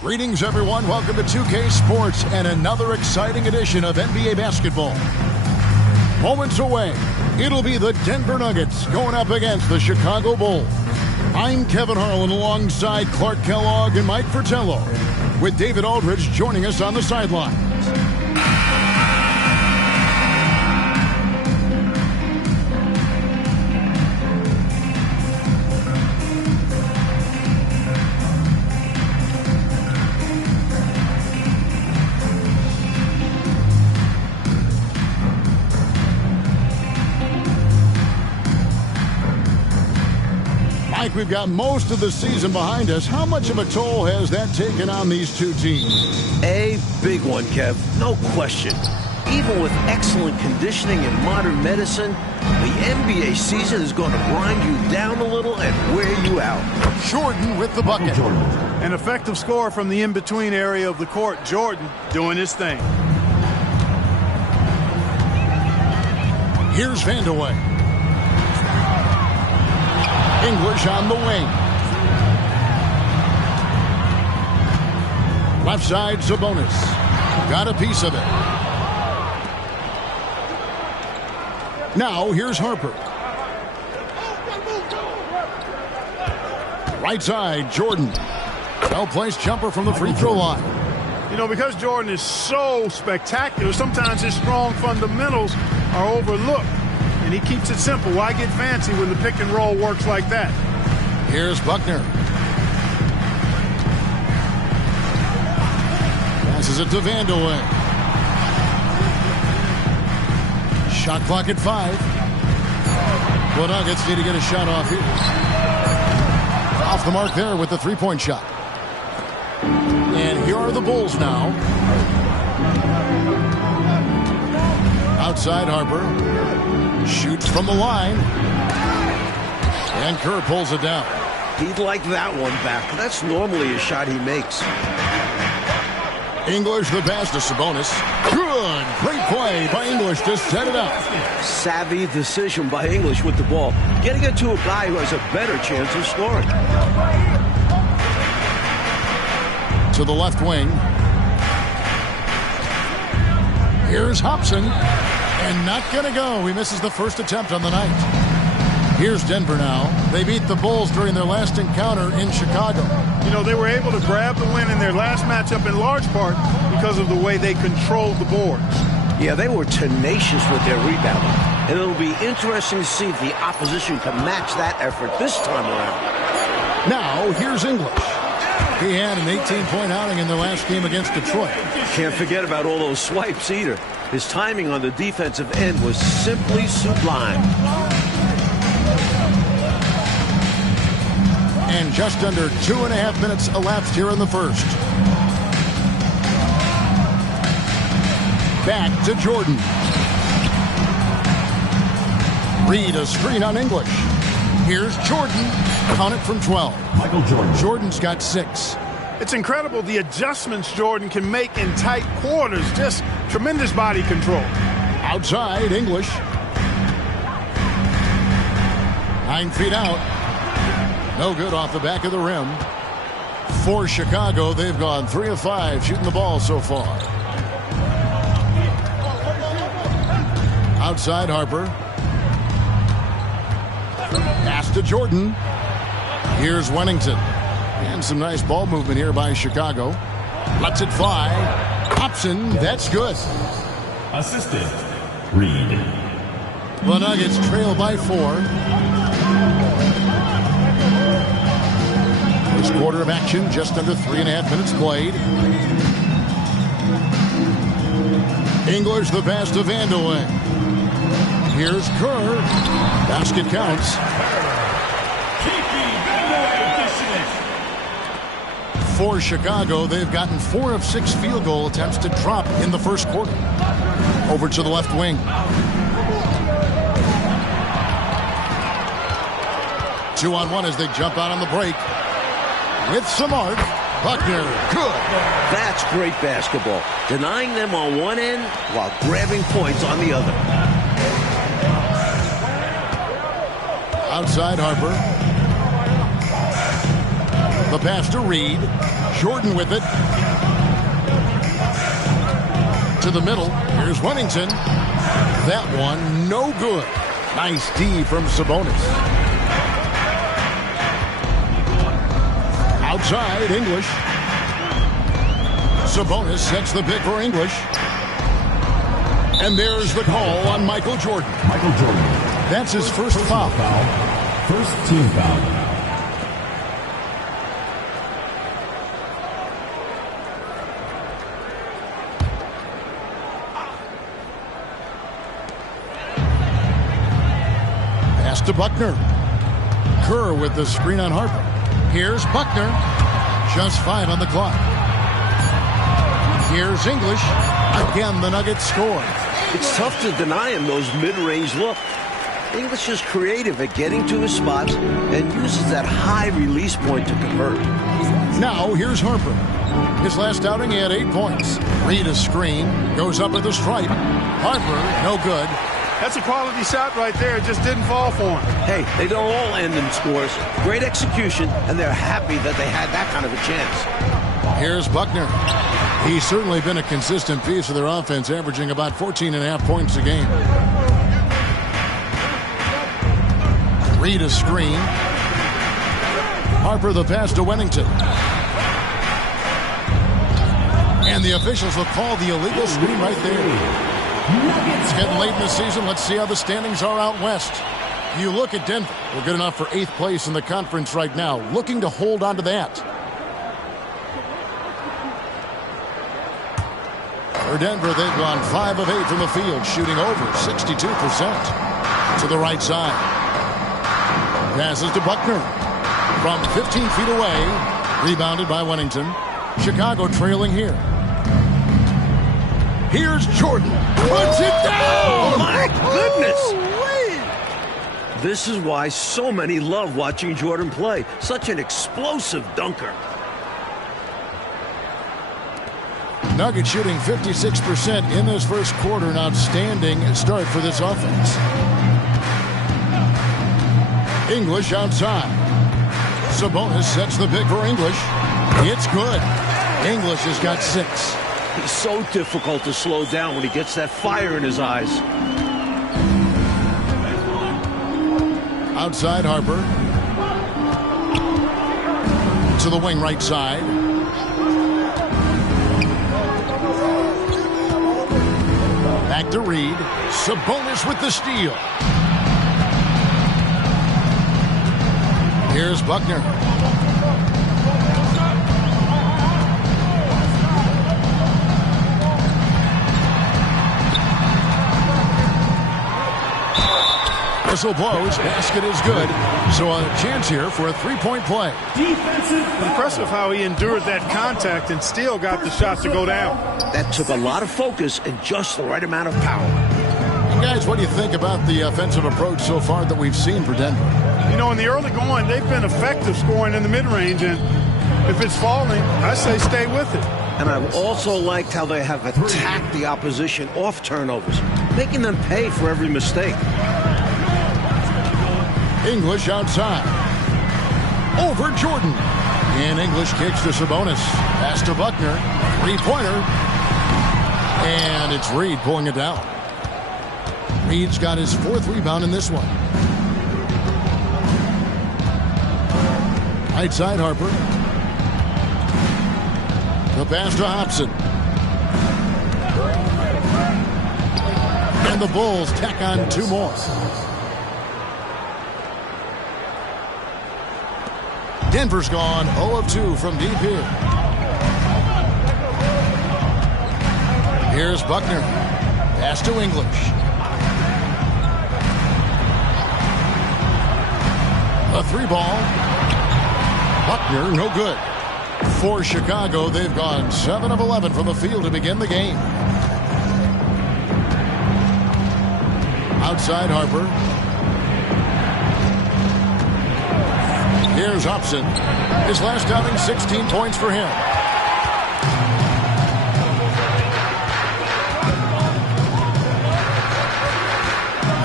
Greetings, everyone. Welcome to 2K Sports and another exciting edition of NBA basketball. Moments away, it'll be the Denver Nuggets going up against the Chicago Bulls. I'm Kevin Harlan alongside Clark Kellogg and Mike Fratello, with David Aldridge joining us on the sidelines. Mike, we've got most of the season behind us. How much of a toll has that taken on these two teams? A big one, Kev. No question. Even with excellent conditioning and modern medicine, the NBA season is going to grind you down a little and wear you out. Jordan with the bucket. An effective scorer from the in-between area of the court. Jordan doing his thing. Here's Vandeweghe. English on the wing. Left side, Sabonis. Got a piece of it. Now, here's Harper. Right side, Jordan. Well-placed jumper from the free throw line. You know, because Jordan is so spectacular, sometimes his strong fundamentals are overlooked. And he keeps it simple. Why get fancy when the pick and roll works like that? Here's Buckner. Passes it to Vandeweghe. Shot clock at 5. The Nuggets need to get a shot off here. Off the mark there with the three-point shot. And here are the Bulls now. Outside Harper. Shoots from the line. And Kerr pulls it down. He'd like that one back. That's normally a shot he makes. English the pass to Sabonis. Good. Great play by English to set it up. Savvy decision by English with the ball. Getting it to a guy who has a better chance of scoring. To the left wing. Here's Hopson. And not going to go. He misses the first attempt on the night. Here's Denver now. They beat the Bulls during their last encounter in Chicago. You know, they were able to grab the win in their last matchup in large part because of the way they controlled the boards. Yeah, they were tenacious with their rebounding. And it'll be interesting to see if the opposition can match that effort this time around. Now, here's English. He had an 18-point outing in their last game against Detroit. Can't forget about all those swipes either. His timing on the defensive end was simply sublime. And just under 2.5 minutes elapsed here in the first. Back to Jordan. Reed a screen on English. Here's Jordan. Count it from 12. Michael Jordan. Jordan's got 6. It's incredible the adjustments Jordan can make in tight quarters. Just tremendous body control. Outside, English. 9 feet out. No good off the back of the rim. For Chicago, they've gone 3 of 5 shooting the ball so far. Outside, Harper. Pass to Jordan. Here's Wennington. And some nice ball movement here by Chicago. Lets it fly. Hopson, that's good. Assistant, Reed. The Nuggets trail by 4. First quarter of action, just under 3.5 minutes played. English the pass to Vandeweghe. Here's Kerr. Basket counts. Kiki Vandeweghe dishes. For Chicago, they've gotten 4 of 6 field goal attempts to drop in the first quarter. Over to the left wing. Two-on-one as they jump out on the break. With some arc, Buckner, good. That's great basketball. Denying them on one end while grabbing points on the other. Outside Harper. The pass to Reed. Jordan with it. To the middle. Here's Wennington. That one, no good. Nice D from Sabonis. Outside, English. Sabonis sets the pick for English. And there's the call on Michael Jordan. Michael Jordan. That's his first foul. First team foul. Pass to Buckner. Kerr with the screen on Harper. Here's Buckner. Just 5 on the clock. Here's English. Again, the Nuggets score. It's tough to deny him those mid-range look. English is creative at getting to his spots and uses that high release point to convert. Now, here's Harper. His last outing, he had 8 points. Reed a screen. Goes up at the stripe. Harper, no good. That's a quality shot right there. It just didn't fall for him. Hey, they don't all end in scores. Great execution, and they're happy that they had that kind of a chance. Here's Buckner. He's certainly been a consistent piece of their offense, averaging about 14.5 points a game. Reed a screen. Harper the pass to Wennington. And the officials will call the illegal screen right there. It's getting late in the season. Let's see how the standings are out west. You look at Denver. They're good enough for 8th place in the conference right now, looking to hold on to that. For Denver, they've gone 5 of 8 from the field, shooting over 62%. To the right side. Passes to Buckner. From 15 feet away. Rebounded by Wennington. Chicago trailing here. Here's Jordan. Puts it down! Oh, my goodness! This is why so many love watching Jordan play. Such an explosive dunker. Nuggets shooting 56% in this first quarter. An outstanding start for this offense. English outside. Sabonis sets the pick for English. It's good. English has got 6. He's so difficult to slow down when he gets that fire in his eyes. Outside Harper. To the wing right side. Back to Reed. Sabonis with the steal. Here's Buckner. Whistle blows. Basket is good. So a chance here for a 3-point play. Impressive how he endured that contact and still got the shot to go down. That took a lot of focus and just the right amount of power. And guys, what do you think about the offensive approach so far that we've seen for Denver? You know, in the early going, they've been effective scoring in the mid-range, and if it's falling, I say stay with it. And I've also liked how they have attacked the opposition off turnovers, making them pay for every mistake. English outside. Over Jordan. And English kicks to Sabonis. Pass to Buckner. 3-pointer. And it's Reed pulling it down. Reed's got his 4th rebound in this one. Right side Harper. The pass to Hopson. And the Bulls tack on 2 more. Denver's gone 0 of 2 from deep here. Here's Buckner. Pass to English. A 3-ball. Buckner, no good. For Chicago, they've gone 7 of 11 from the field to begin the game. Outside Harper. Here's Hopson. His last outing, 16 points for him.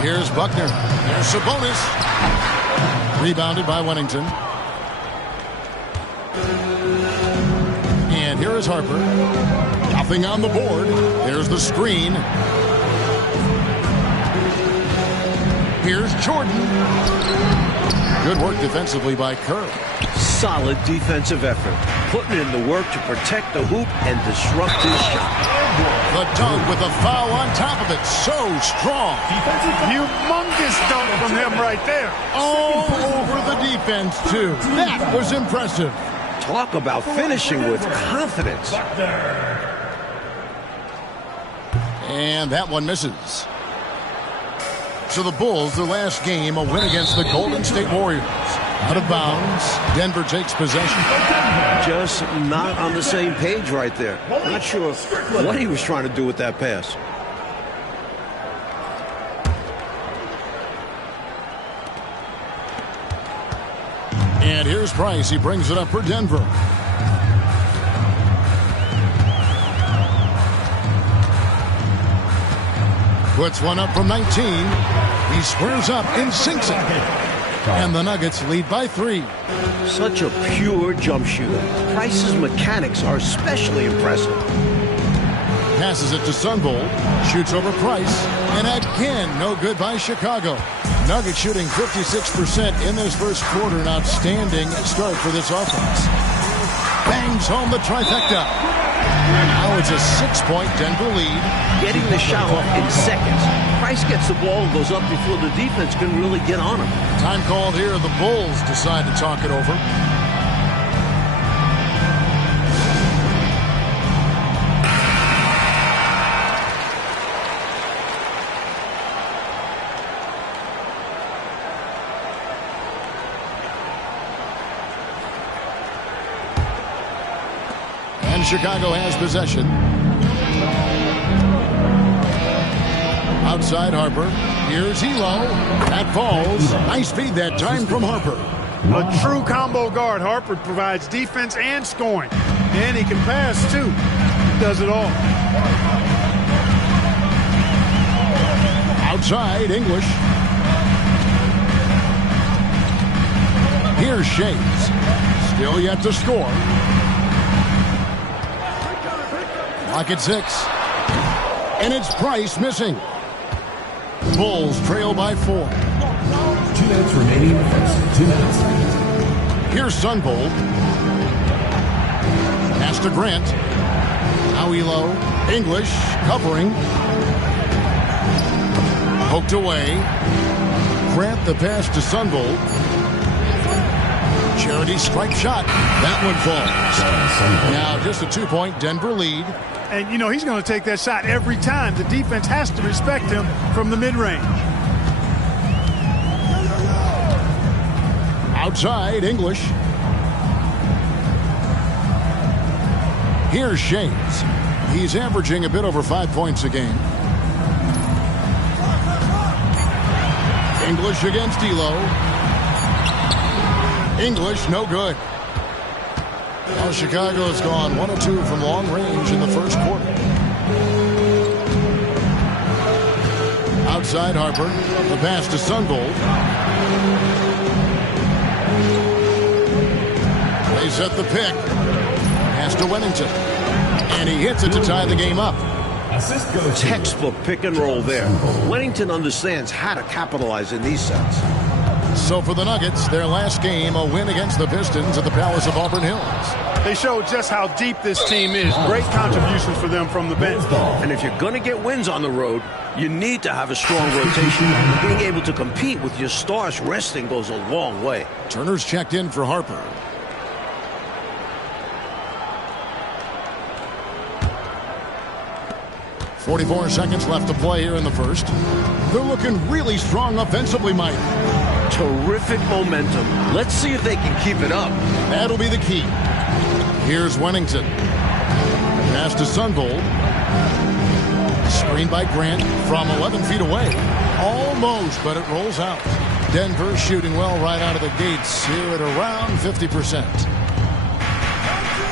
Here's Buckner. There's Sabonis. Rebounded by Wennington. here is Harper. Nothing on the board. There's the screen. Here's Jordan. Good work defensively by Kerr. Solid defensive effort. Putting in the work to protect the hoop and disrupt his shot. The dunk with a foul on top of it. So strong. Humongous dunk from him right there. All over the defense, too. That was impressive. Talk about finishing with confidence. And that one misses. So the Bulls, their last game, a win against the Golden State Warriors. Out of bounds, Denver takes possession. Just not on the same page right there. Not sure what he was trying to do with that pass. And here's Price. He brings it up for Denver. Puts one up from 19. He squares up and sinks it. And the Nuggets lead by 3. Such a pure jump shooter. Price's mechanics are especially impressive. Passes it to Sunvold. Shoots over Price. And again, no good by Chicago. Nuggets shooting 56% in this first quarter. An outstanding start for this offense. Bangs home the trifecta. Now it's a 6-point Denver lead. Getting the shot off in seconds. Price gets the ball and goes up before the defense can really get on him. Time called here. The Bulls decide to talk it over. And Chicago has possession. Outside Harper. Here's Elo. That falls. Nice feed that time from Harper. A true combo guard. Harper provides defense and scoring. And he can pass, too. He does it all. Outside, English. Here's Shades. Still yet to score. Lock at 6. And it's Price missing. Bulls trail by 4. 2 minutes remaining in the first. 2 minutes. Here's Sunvold. Pass to Grant. Now Elo. English covering. Poked away. Grant the pass to Sunvold. Charity strike shot. That one falls. Now just a 2-point Denver lead. And, you know, he's going to take that shot every time. The defense has to respect him from the mid-range. Outside, English. Here's Shades. He's averaging a bit over 5 points a game. English against Elo. English, no good. Well, Chicago has gone 1 of 2 from long range in the first quarter. Outside Harper. The pass to Sunvold. They set the pick. Pass to Wennington. And he hits it to tie the game up. Assist goes to Textbook pick and roll there. Wennington understands how to capitalize in these sets. So for the Nuggets, their last game, a win against the Pistons at the Palace of Auburn Hills. They showed just how deep this team is. Great contributions for them from the bench. And if you're going to get wins on the road, you need to have a strong rotation. Being able to compete with your stars resting goes a long way. Turner's checked in for Harper. .44 seconds left to play here in the first. They're looking really strong offensively, Mike. Terrific momentum. Let's see if they can keep it up. That'll be the key. Here's Wennington. Pass to Sunvold. Screen by Grant from 11 feet away. Almost, but it rolls out. Denver shooting well right out of the gates here at around 50%.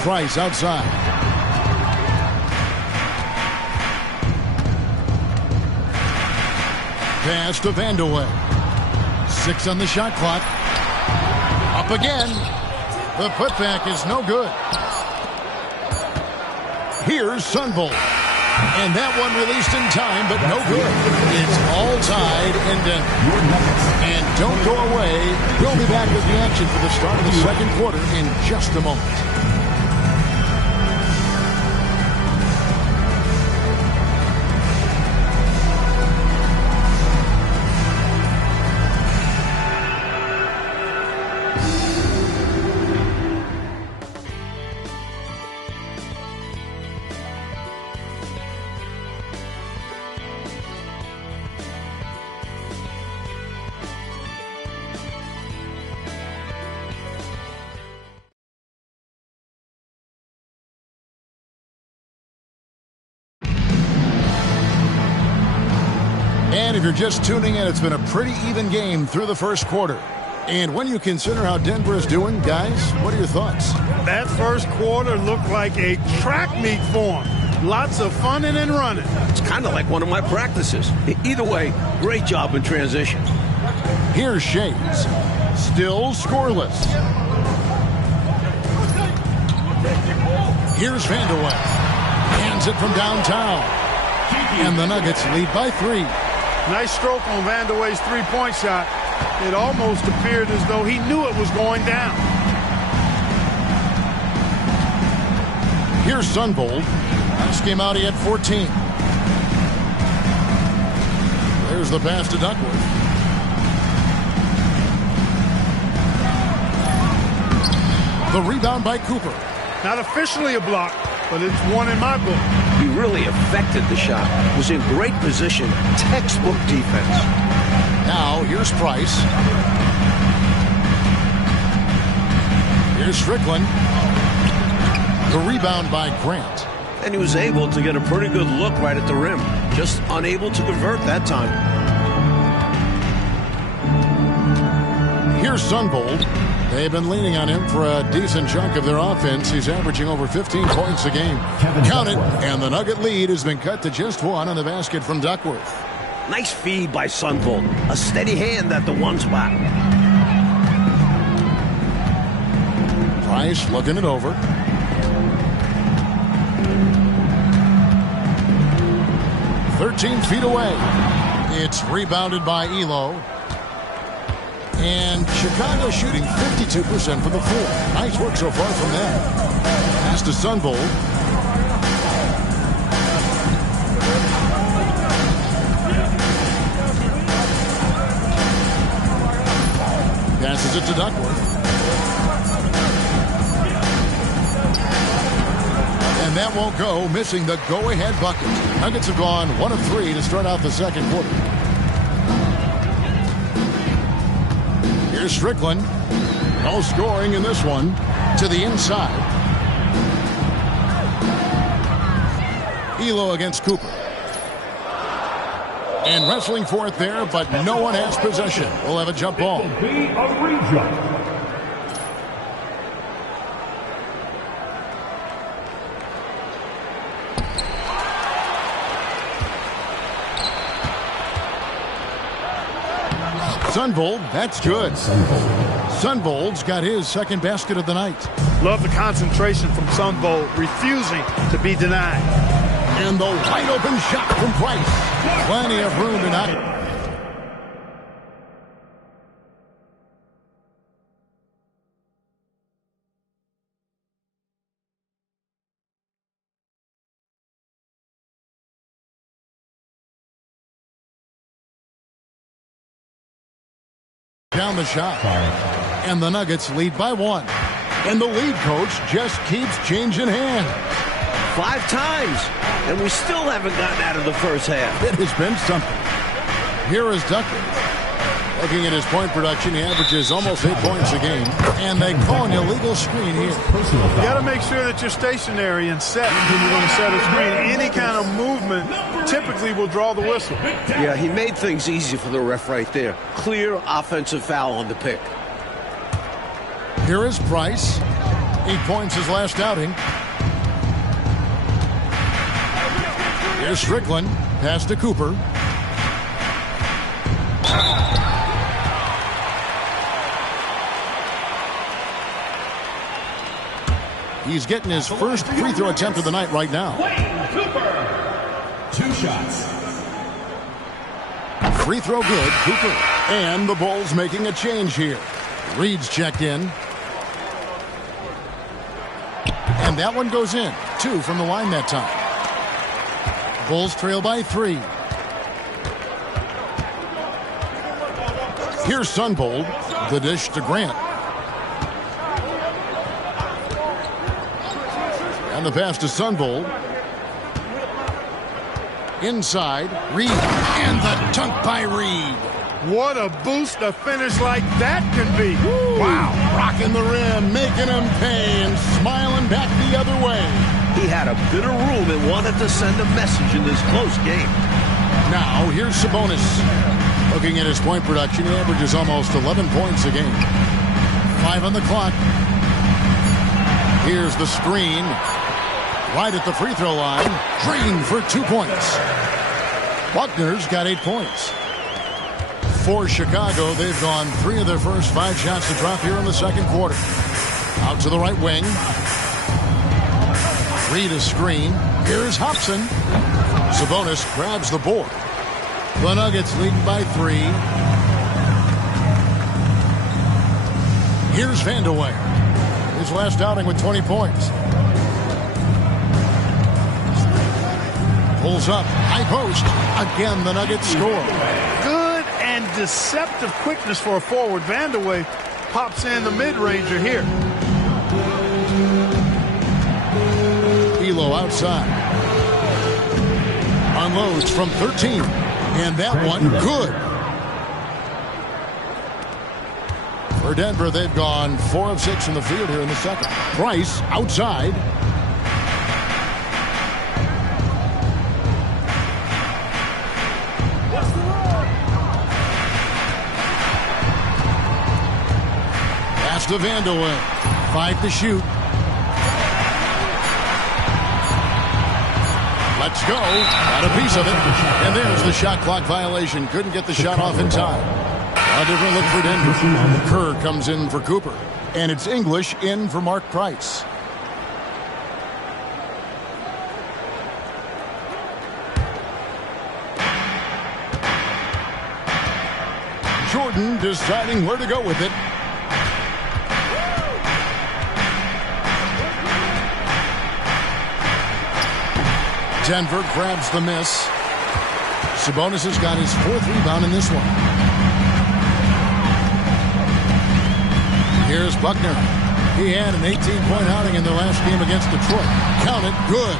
Price outside. Pass to Vandeweghe. 6 on the shot clock. Up again. The putback is no good. Here's Sunvolt. And that one released in time, but no good. It's all tied in Denver. And don't go away. We'll be back with the action for the start of the second quarter in just a moment. And if you're just tuning in, it's been a pretty even game through the first quarter. And when you consider how Denver is doing, guys, what are your thoughts? That first quarter looked like a track meet for him. Lots of funning and running. It's kind of like one of my practices. Either way, great job in transition. Here's Shades. Still scoreless. Here's Vandeweghe. Hands it from downtown. And the Nuggets lead by 3. Nice stroke on Vandeweghe's three-point shot. It almost appeared as though he knew it was going down. Here's Sunvolt. Last game out, he had 14. There's the pass to Duckworth. The rebound by Cooper. Not officially a block, but it's one in my book. He really affected the shot. Was in great position. Textbook defense. Now, here's Price. Here's Strickland. The rebound by Grant. And he was able to get a pretty good look right at the rim. Just unable to convert that time. Here's Sunvolt. They've been leaning on him for a decent chunk of their offense. He's averaging over 15 points a game. Count it, and the Nugget lead has been cut to just 1 on the basket from Duckworth. Nice feed by Sunvolt. A steady hand at the one spot. Price looking it over. "13 feet away. It's rebounded by Elo. And Chicago shooting 52% from the floor. Nice work so far from them. Pass to Sunvolt. Passes it to Duckworth. And that won't go, missing the go-ahead bucket. Nuggets have gone 1 of 3 to start out the second quarter. Here's Strickland. No scoring in this one. To the inside. Elo against Cooper. And wrestling for it there, but no one has possession. We'll have a jump ball. Sunvolt, that's good. Sunvolt's got his second basket of the night. Love the concentration from Sunvolt, refusing to be denied. And the wide open shot from Price. Plenty of room to knock it. Down the shot. And the Nuggets lead by 1. And the lead coach just keeps changing hands. 5 times, and we still haven't gotten out of the first half. It has been something. Here is Duckworth. Looking at his point production, he averages almost 8 points a game. And they call an illegal screen here. You got to make sure that you're stationary and set when you're going to set a screen. Any kind of movement typically will draw the whistle. Yeah, he made things easy for the ref right there. Clear offensive foul on the pick. Here is Price. 8 points his last outing. Here's Strickland. Pass to Cooper. He's getting his first free throw attempt of the night right now. 2 shots. Free throw good, Cooper. And the Bulls making a change here. Reed's checked in. And that one goes in. 2 from the line that time. Bulls trail by 3. Here's Sunbold. The dish to Grant. And the pass to Sunbold. Inside, Reed. And the dunk by Reed. What a boost a finish like that can be. Woo. Wow. Rocking the rim, making him pay, and smiling back the other way. He had a bit of room and wanted to send a message in this close game. Now, here's Sabonis. Looking at his point production, he averages almost 11 points a game. 5 on the clock. Here's the screen. Right at the free throw line. Green for 2 points. Buckner's got 8 points. For Chicago, they've gone 3 of their first 5 shots to drop here in the second quarter. Out to the right wing. Reed a screen. Here's Hopson. Sabonis grabs the board. The Nuggets leading by 3. Here's Vandeweghe. His last outing with 20 points. Pulls up. High post. Again, the Nuggets score. Good and deceptive quickness for a forward. Vandeweghe pops in the mid-ranger here. Elo outside. Unloads from 13. And that one, good. For Denver, they've gone 4 of 6 in the field here in the second. Price outside. Pass to Vandeweghe. 5 to shoot. Let's go. Got a piece of it. And there's the shot clock violation. Couldn't get the shot off in time. A different look for Denver. Kerr comes in for Cooper. And it's English in for Mark Price. Jordan deciding where to go with it. Denver grabs the miss. Sabonis has got his 4th rebound in this one. Here's Buckner. He had an 18-point outing in the last game against Detroit. Count it, good.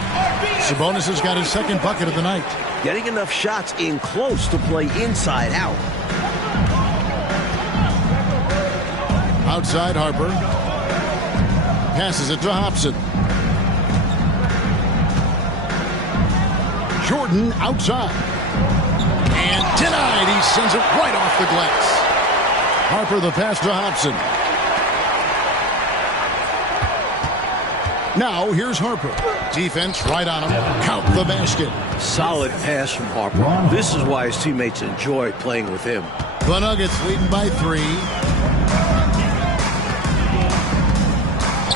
Sabonis has got his 2nd bucket of the night. Getting enough shots in close to play inside out. Outside Harper. Passes it to Hopson. Jordan outside. And denied. He sends it right off the glass. Harper the pass to Hopson. Now here's Harper. Defense right on him. Count the basket. Solid pass from Harper. This is why his teammates enjoy playing with him. The Nuggets leading by 3.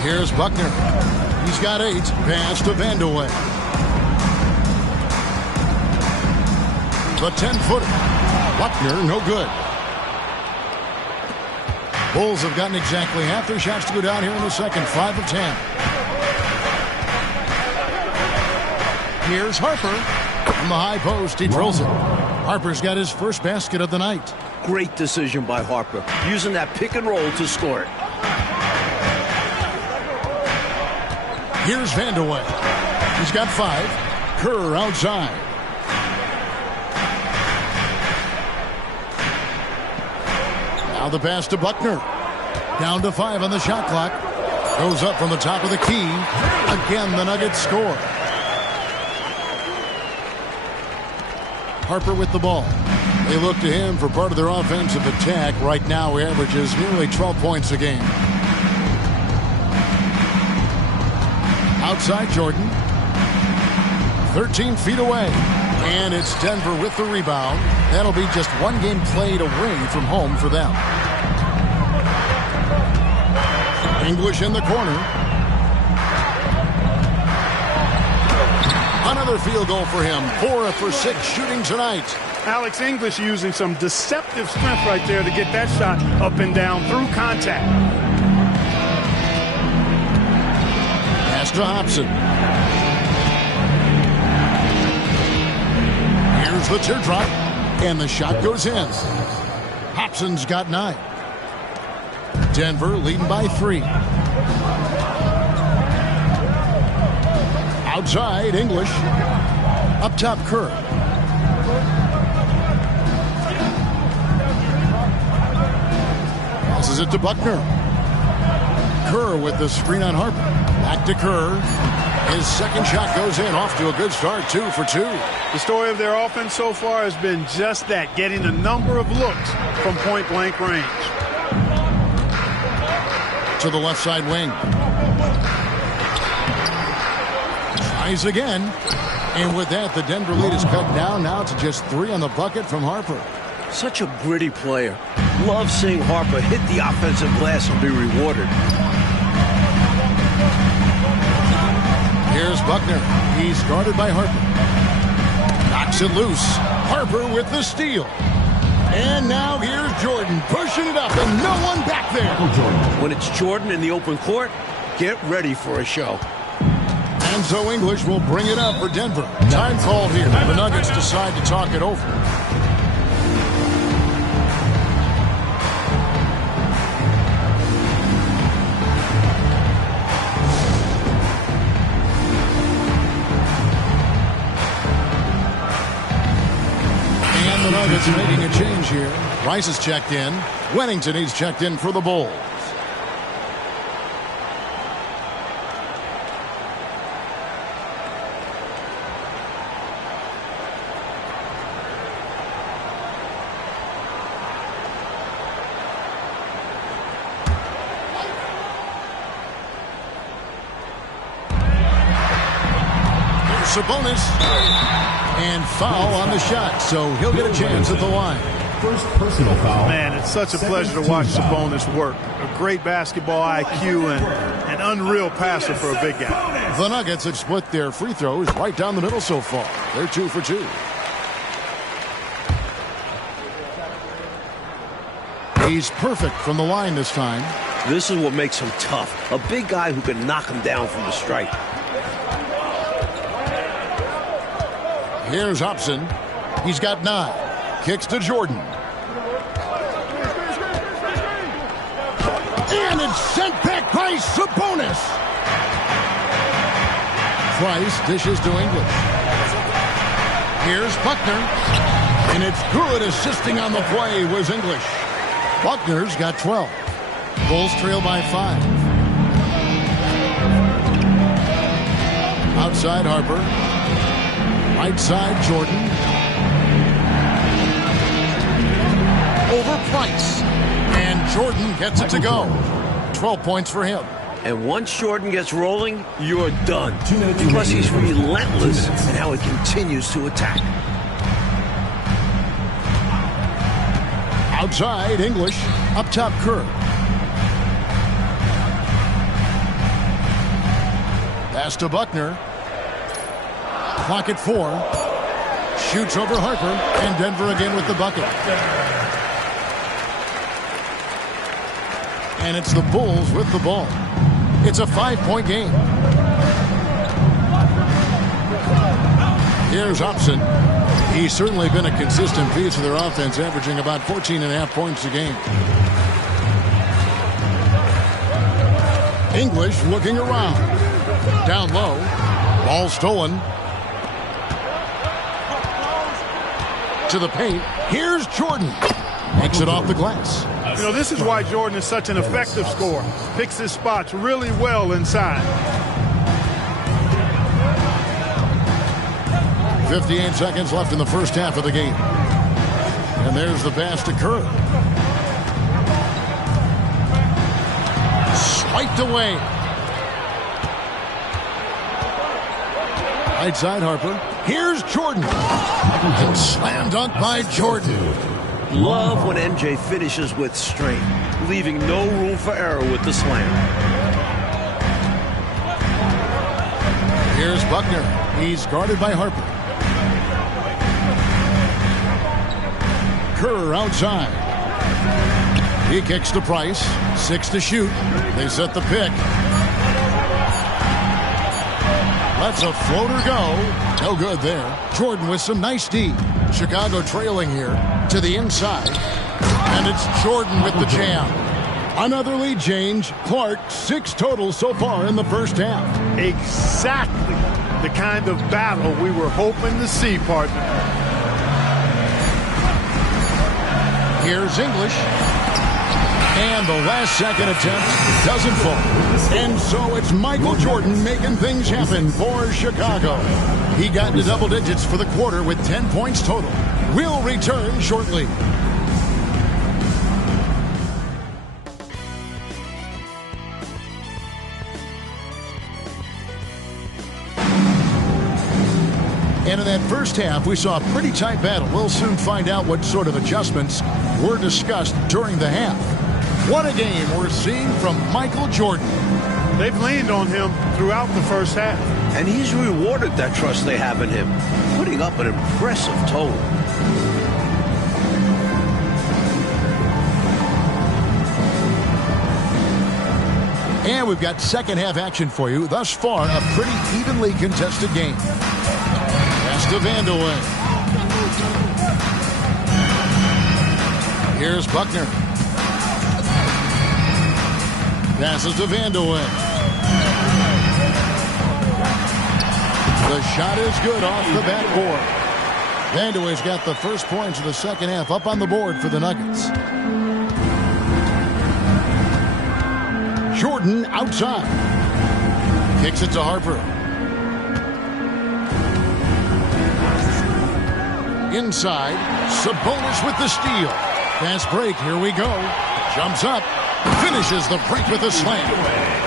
Here's Buckner. He's got 8. Pass to Vandeweghe. The 10-footer. Buckner, no good. Bulls have gotten exactly half their shots to go down here in the second. 5 of 10. Here's Harper. From the high post, he drills it. Harper's got his first basket of the night. Great decision by Harper, using that pick and roll to score it. Here's Vandeweghe. He's got 5. Kerr outside. Now the pass to Buckner. Down to 5 on the shot clock. Goes up from the top of the key. Again, the Nuggets score. Harper with the ball. They look to him for part of their offensive attack. Right now, he averages nearly 12 points a game. Outside Jordan. 13 feet away. And it's Denver with the rebound. That'll be just 1 game played away from home for them. English in the corner. Another field goal for him. 4 for 6 shooting tonight. Alex English using some deceptive strength right there to get that shot up and down through contact. Pass to Hopson. Here's the teardrop, and the shot goes in. Hopson's got 9. Denver leading by 3. Outside, English. Up top, Kerr. Passes it to Buckner. Kerr with the screen on Harper. Back to Kerr. His second shot goes in. Off to a good start. 2 for 2. The story of their offense so far has been just that, getting a number of looks from point-blank range. To the left side wing. Tries again. And with that, the Denver lead is cut down now to just 3 on the bucket from Harper. Such a gritty player. Love seeing Harper hit the offensive glass and be rewarded. Here's Buckner. He's guarded by Harper. Knocks it loose. Harper with the steal. And now here's Jordan pushing it up and no one back there. When it's Jordan in the open court, get ready for a show. And so English will bring it up for Denver. Time called here. The Nuggets decide to talk it over. And the Nuggets making a change here. Rice is checked in. Wennington is checked in for the Bulls. Sabonis, and foul on the shot, so he'll get a chance at the line. First personal foul. Man, it's such a pleasure to watch Sabonis work. A great basketball IQ and an unreal passer for a big guy. The Nuggets have split their free throws right down the middle so far. They're 2 for 2. He's perfect from the line this time. This is what makes him tough. A big guy who can knock him down from the stripe. Here's Hopson. He's got 9. Kicks to Jordan. And it's sent back by Sabonis. Price dishes to English. Here's Buckner. And it's good. Assisting on the play was English. Buckner's got 12. Bulls trail by 5. Outside Harper. Right side, Jordan. Over Price. And Jordan gets it to go. 12 points for him. And once Jordan gets rolling, you're done. Because he's relentless in how he continues to attack. Outside, English. Up top, Kerr. Pass to Buckner. Clock at 4. Shoots over Harper, and Denver again with the bucket. And it's the Bulls with the ball. It's a 5-point game. Here's Hopson. He's certainly been a consistent piece of their offense, averaging about 14.5 points a game. English looking around. Down low. Ball stolen. To the paint. Here's Jordan. Makes it off the glass. You know, this is why Jordan is such an effective scorer. Picks his spots really well inside. 58 seconds left in the first half of the game. And there's the pass to Kerr. Swiped away. Right side Harper. Here's Jordan. And slam dunk by Jordan. Love when MJ finishes with strength, leaving no room for error with the slam. Buckner. He's guarded by Harper. Kerr outside. He kicks to Price. 6 to shoot. They set the pick. Lets a floater go. No good there. Jordan with some nice D. Chicago trailing here to the inside. And it's Jordan with the jam. Another lead change. Clark, 6 total so far in the first half. Exactly the kind of battle we were hoping to see, partner. Here's English. And the last second attempt doesn't fall. And so it's Michael Jordan making things happen for Chicago. He got into double digits for the quarter with 10 points total. We'll return shortly. And in that first half, we saw a pretty tight battle. We'll soon find out what sort of adjustments were discussed during the half. What a game we're seeing from Michael Jordan. They've leaned on him throughout the first half. And he's rewarded that trust they have in him, putting up an impressive total. And we've got second half action for you. Thus far, a pretty evenly contested game. Pass to Vandeweghe. Here's Buckner. Passes to Vandeweghe. The shot is good off the backboard. Vandeweghe's got the first points of the second half up on the board for the Nuggets. Jordan outside. Kicks it to Harper. Inside. Sabonis with the steal. Fast break. Here we go. Jumps up. Finishes the break with a slam.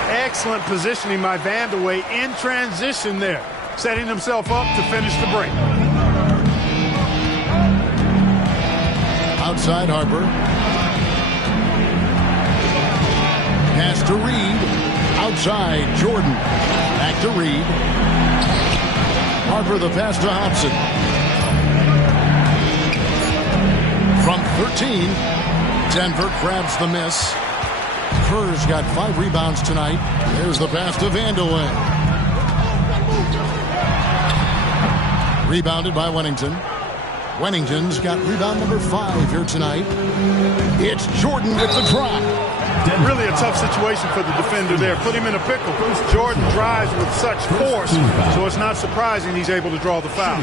Excellent positioning by Vandeweghe in transition there. Setting himself up to finish the break. Outside Harper. Pass to Reed. Outside Jordan. Back to Reed. Harper the pass to Hopson. From 13. Denver grabs the miss. Kerr's got 5 rebounds tonight. There's the pass to Vandeweghe. Rebounded by Wennington. Wennington's got rebound number 5 here tonight. It's Jordan with the drop. Really a tough situation for the defender there. Put him in a pickle. Jordan drives with such force, so it's not surprising he's able to draw the foul.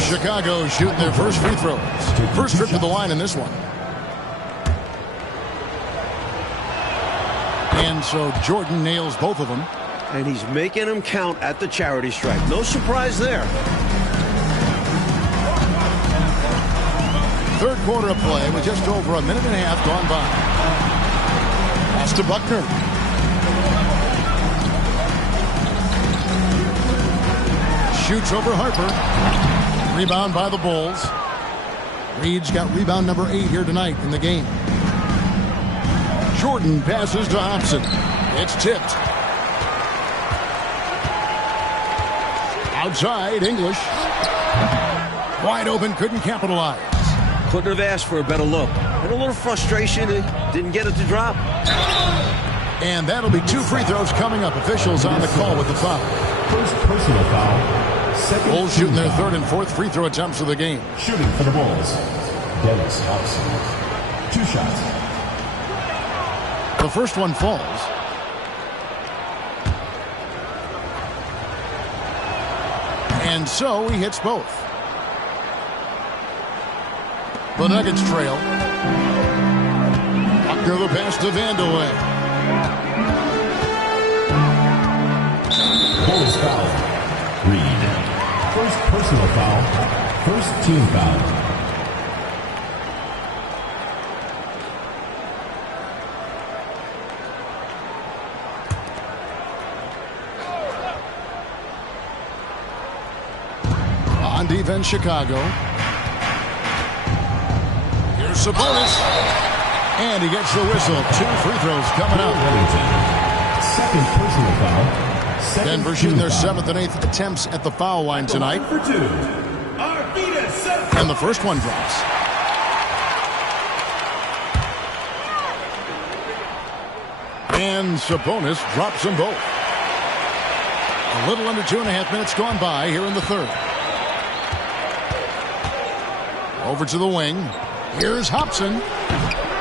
Chicago shooting their first free throws. First trip to the line in this one. And so Jordan nails both of them. And he's making them count at the charity stripe. No surprise there. Third quarter of play with just over a minute and a half gone by. Pass to Buckner. Shoots over Harper. Rebound by the Bulls. Reed's got rebound number 8 here tonight in the game. Jordan passes to Hopson. It's tipped. Outside, English. Wide open, couldn't capitalize. Couldn't have asked for a better look. And a little frustration, he didn't get it to drop. And that'll be 2 free throws coming up. Officials on the call with the foul. First personal foul. Bulls shooting their 3rd and 4th free throw attempts of the game. Shooting for the Bulls. Dennis Hopson. 2 shots. The first one falls. And so he hits both. The Nuggets trail. Buckner the pass to Vandeweghe. Bulls foul. Reed. First personal foul. First team foul. On defense, Chicago. Here's Sabonis. And he gets the whistle. 2 free throws coming up. Second personal foul. Denver shooting their 7th and 8th attempts at the foul line tonight. And the first one drops. And Sabonis drops them both. A little under 2.5 minutes gone by here in the third. Over to the wing. Here's Hopson.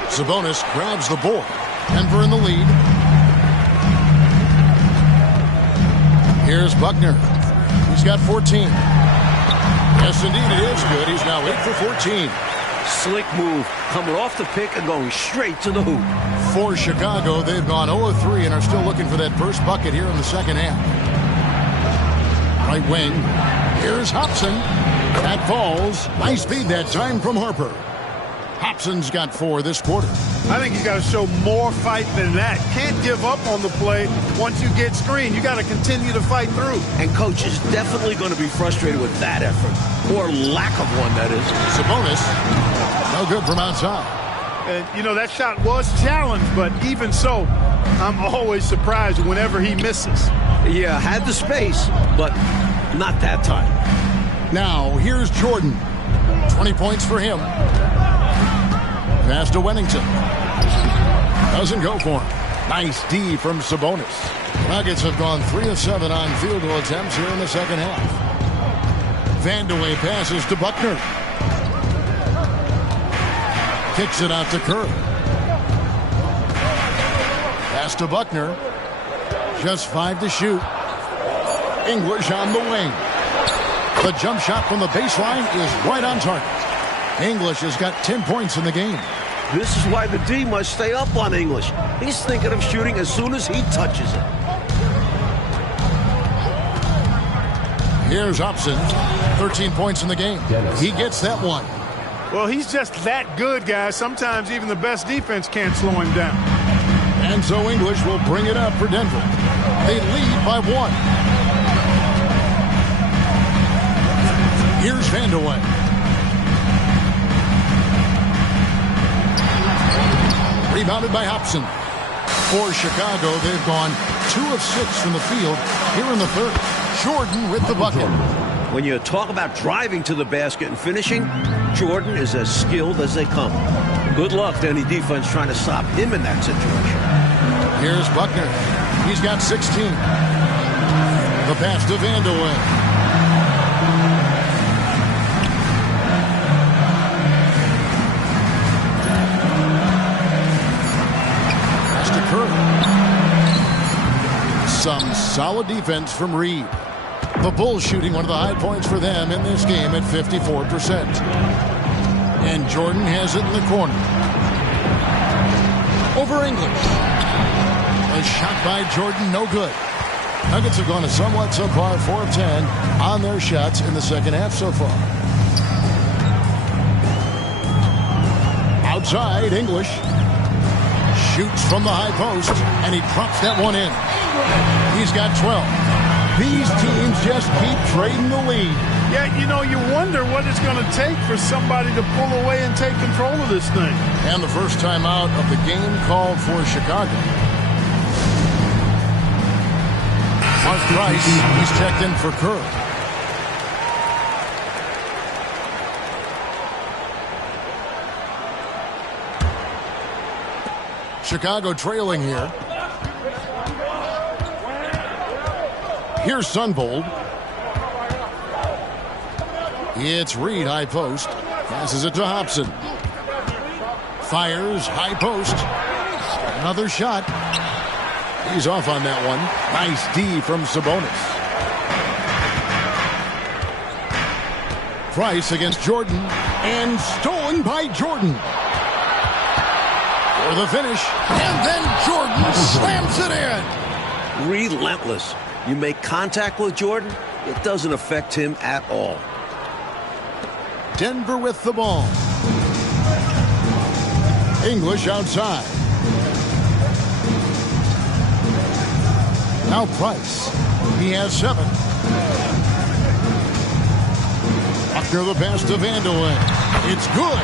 Sabonis grabs the board. Denver in the lead. Here's Buckner. He's got 14. Yes, indeed, it is good. He's now 8 for 14. Slick move, coming off the pick and going straight to the hoop. For Chicago, they've gone 0-3 and are still looking for that first bucket here in the second half. Right wing. Here's Hopson. That falls. Nice feed that time from Harper. Hopson's got 4 this quarter. I think he's got to show more fight than that. Can't give up on the play once you get screened. You got to continue to fight through. And coach is definitely going to be frustrated with that effort. Or lack of one, that is. Sabonis. No good from outside. And, you know, that shot was challenged, but even so, I'm always surprised whenever he misses. Yeah, had the space, but not that time. Now, here's Jordan. 20 points for him. Pass to Wennington. Doesn't go for him. Nice D from Sabonis. Nuggets have gone 3 of 7 on field goal attempts here in the second half. Vandeweghe passes to Buckner. Kicks it out to Kerr. Pass to Buckner. Just 5 to shoot. English on the wing. The jump shot from the baseline is right on target. English has got 10 points in the game. This is why the D must stay up on English. He's thinking of shooting as soon as he touches it. Here's Hopson. 13 points in the game. He gets that one. Well, he's just that good, guys. Sometimes even the best defense can't slow him down. And so English will bring it up for Denver. They lead by 1. Here's Vandeweghe. Rebounded by Hopson. For Chicago, they've gone 2 of 6 from the field here in the third. Jordan with the bucket. When you talk about driving to the basket and finishing, Jordan is as skilled as they come. Good luck to any defense trying to stop him in that situation. Here's Buckner. He's got 16. The pass to Vandeweghe. Some solid defense from Reed. The Bulls shooting one of the high points for them in this game at 54%. And Jordan has it in the corner. Over English. A shot by Jordan, no good. Nuggets have gone a somewhat subpar 4 of 10 on their shots in the second half so far. Outside, English. Shoots from the high post, and he drops that one in. He's got 12. These teams just keep trading the lead. Yeah, you know, you wonder what it's going to take for somebody to pull away and take control of this thing. And the first time out of the game called for Chicago. Mark Price, he's checked in for Kerr. Chicago trailing here. Here's Sunvold. It's Reed, high post. Passes it to Hopson. Fires, high post. Another shot. He's off on that one. Nice D from Sabonis. Price against Jordan. And stolen by Jordan. For the finish. And then Jordan slams it in. Relentless. You make contact with Jordan, it doesn't affect him at all. Denver with the ball. English outside. Now Price. He has 7. Buckner the pass to Vandeweghe. It's good.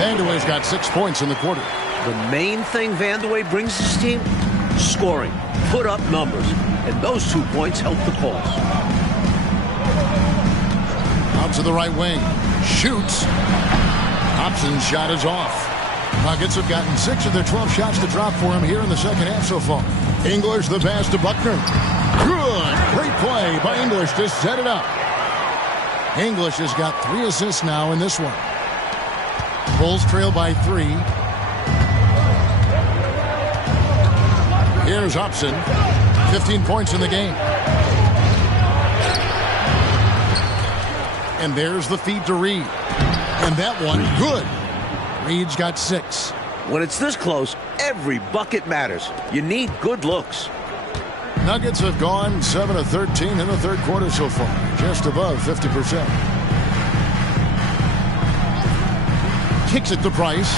Vandeweghe's got 6 points in the quarter. The main thing Vandeweghe brings his team, scoring. put up numbers, and those 2 points help the cause. Out to the right wing. Shoots. Hopson's shot is off. Nuggets have gotten 6 of their 12 shots to drop for him here in the second half so far. English the pass to Buckner. Good. Great play by English to set it up. English has got 3 assists now in this one. Bulls trail by 3. Here's Hopson. 15 points in the game. And there's the feed to Reed. And that one, good. Reed's got 6. When it's this close, every bucket matters. You need good looks. Nuggets have gone 7 of 13 in the third quarter so far, just above 50%. Kicks it to Price.